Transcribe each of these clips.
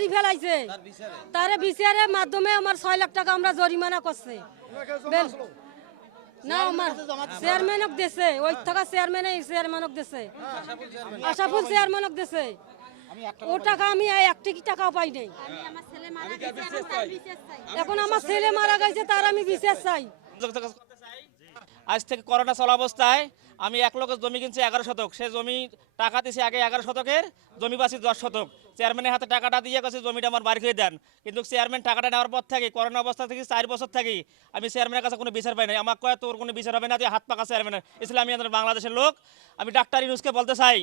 মারি ফেলাইছে। তারে বিচারের মাধ্যমে আমার ছয় লাখ টাকা আমরা জরিমানা করছে। না, আমার চেয়ারম্যানক দিছে, ওই থাকা চেয়ারম্যানে চেয়ারম্যানক দিছে। আশাফুল চেয়ারম্যানক দিছে। ও টাকা আমি এই এক টিকি টাকাও পাই নাই। এখন আমার ছেলে মারা গেছে, তার আমি বিচার চাই। আজ থেকে করোনা চলা অবস্থায় আমি এক লোকের জমি কিনছি, এগারো শতক। সে জমি টাকা দিছি আগে এগারো শতকের, জমি পাচ্ছি দশ শতক। চেয়ারম্যানের হাতে টাকাটা দিয়ে গেছে জমিটা আমার বাড়ি করে দেন। কিন্তু চেয়ারম্যান টাকাটা নেওয়ার পর থেকে, করোনা অবস্থা থেকে চার বছর থাকি আমি চেয়ারম্যানের কাছে কোনো বিচার পাই নাই। আমার কয়ে, তোর কোনো বিচার হবে না, তুই হাত পাকা চেয়ারম্যানের ইসলামী আন্দোলন বাংলাদেশের লোক। আমি ডাক্তার ইউনুসকে বলতে চাই,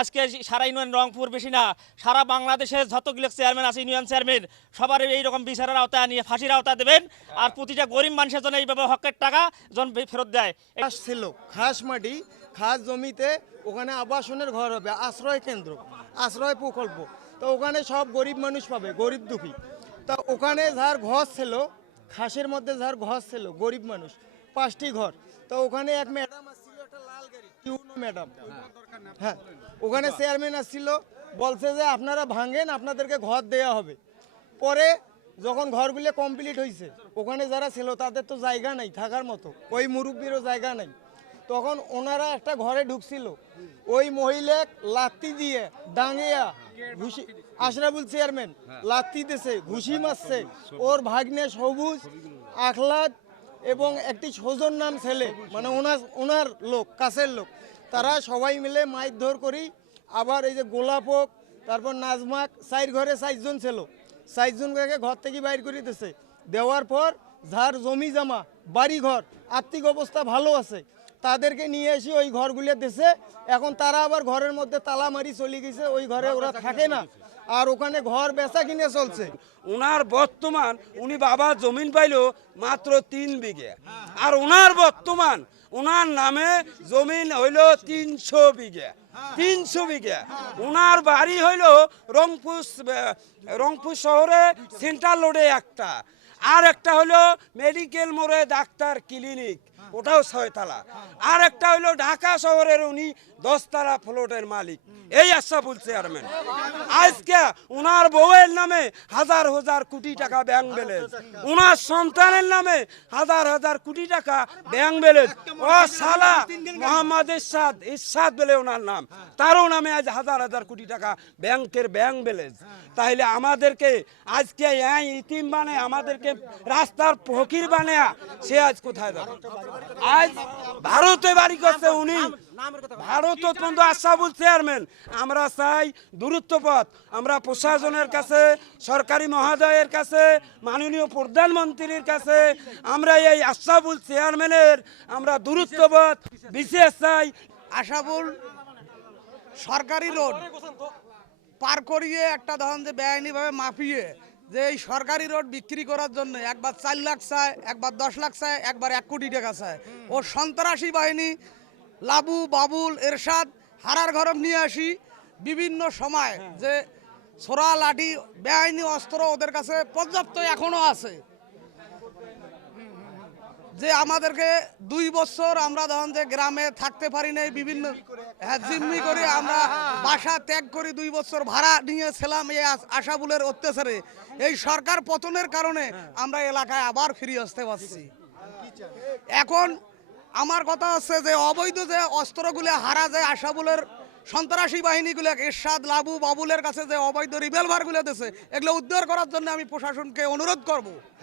আজকে সারা ইউনিয়ন রংপুর বেশি না, সারা বাংলাদেশের যতগুলো চেয়ারম্যান আছে, ইউনিয়ন চেয়ারম্যান, সবার এইরকম বিচারের আওতায় নিয়ে ফাঁসির আওতা দেবেন। আর প্রতিটা গরিব মানুষের জন্য এইভাবে হকের টাকা জন ফেরত দেয়। খাস ছিল, খাস মাটি, খাস জমিতে, ওখানে আবাসনের ঘর হবে, আশ্রয় কেন্দ্র, আশ্রয় প্রকল্প। তো ওখানে সব গরিব মানুষ পাবে, গরিব দুঃখী। তা ওখানে যার ঘর ছিল, খাসের মধ্যে যার ঘর ছিল, গরিব মানুষ, পাঁচটি ঘর। তো ওখানে এক ম্যাডাম আসছিল, একটা লাল গাড়ি ইউনো ম্যাডাম। হ্যাঁ ওখানে চেয়ারম্যান আসছিল, বলছে যে আপনারা ভাঙেন, আপনাদেরকে ঘর দেয়া হবে। পরে যখন ঘরগুলো কমপ্লিট হয়েছে ওখানে যারা ছিল, তাদের তো জায়গা নাই, থাকার মতো। ওই মুরব্বীরও জায়গা নাই। তখন ওনারা একটা ঘরে ঢুকছিল। ওই মহিলা লাত্তি দিয়ে ডাঙিয়া ঘুষি আশরাফুল চেয়ারম্যান লাত্তি দিছে ঘুষি মারছে। ওর ভাগ্নে সবুজ আখলাদ এবং একটি সজন নাম ছেলে। মানে ওনার ওনার লোক কাছের লোক। তারা সবাই মিলে মাইক ধর করি আবার এই যে গোলাপক তারপর নাজমাক সাইড ঘরে চারজন ছিল। চারজনকে ঘর থেকে বাইর করে দিছে। দেওয়ার পর যার জমি জামা বাড়ি ঘর আর্থিক অবস্থা ভালো আছে। তাদেরকে নিয়ে এসে ওই ঘরগুলো দিছে। এখন তারা আবার ঘরের মধ্যে তালা মারি চলে গেছে, ওই ঘরে ওরা থাকে না। আর ওখানে ঘর বেচা কিনে চলছে। ওনার বর্তমান, উনি বাবা জমিন পাইলো মাত্র তিন বিঘে। আর ওনার বর্তমান ওনার নামে জমিন হইল তিনশো বিঘে। তিনশো বিঘে। ওনার বাড়ি হইল রংপুর রংপুর শহরে সেন্ট্রাল রোডে একটা। আর একটা হলো মেডিকেল মোড়ে ডাক্তার ক্লিনিক। ওটাও ছয়তলা। আর একটা হলো ঢাকা শহরের উনি দশতলা ফ্লোটের মালিক। এই আশাফুল চেয়ারম্যান। আজকে উনার বউয়ের নামে হাজার হাজার কোটি টাকা ব্যাংক ব্যালেন্স। উনার সন্তানের নামে হাজার হাজার কোটি টাকা ব্যাংক ব্যালেন্স। ও সালা মোহাম্মদ ইরশাদ ইরশাদ বলে ওনার নাম। তারও নামে আজ হাজার হাজার কোটি টাকা ব্যাংকের ব্যাংক ব্যালেন্স। তাহলে আমাদেরকে আজকে ইতিম বানে, আমাদেরকে রাস্তার ফকির বানে সে আজ কোথায় যাবে আজ ভারতে বাড়ি করছে উনি। ভারত অত্যন্ত আশাবুল চেয়ারম্যান? আমরা চাই দূরত্ব পথ। আমরা প্রশাসনের কাছে, সরকারি মহোদয়ের কাছে, মাননীয় প্রধানমন্ত্রীর কাছে, আমরা এই আশাবুল চেয়ারম্যানের আমরা দূরত্ব পথ বিশেষ চাই। আশাবুল, সরকারি রোড পার করিয়ে একটা ধরেন যে বেআইনিভাবে মাপিয়ে যে এই সরকারি রোড বিক্রি করার জন্য একবার চার লাখ চায় একবার দশ লাখ চায় একবার এক কোটি টাকা চায়। ও সন্ত্রাসী বাহিনী লাবু বাবুল এরশাদ হারার ঘরম নিয়ে আসি বিভিন্ন সময় যে ছোড়া লাঠি বেআইনি অস্ত্র ওদের কাছে পর্যাপ্ত এখনও আছে। যে আমাদেরকে দুই বছর আমরা ধরেন যে গ্রামে থাকতে পারি নাই, বিভিন্ন হ্যাঁ জিম্মি করে আমরা বাসা ত্যাগ করি দুই বছর ভাড়া নিয়েছিলাম এই আশাবুলের অত্যাচারে। এই সরকার পতনের কারণে আমরা এলাকায় আবার ফিরে আসতে পারছি। এখন আমার কথা হচ্ছে যে অবৈধ যে অস্ত্রগুলো হারা যায় আশাবুলের সন্ত্রাসী বাহিনীগুলো এরশাদ, লাবু, বাবুলের কাছে যে অবৈধ রিভলভারগুলো দিছে, এগুলো উদ্ধার করার জন্য আমি প্রশাসনকে অনুরোধ করব।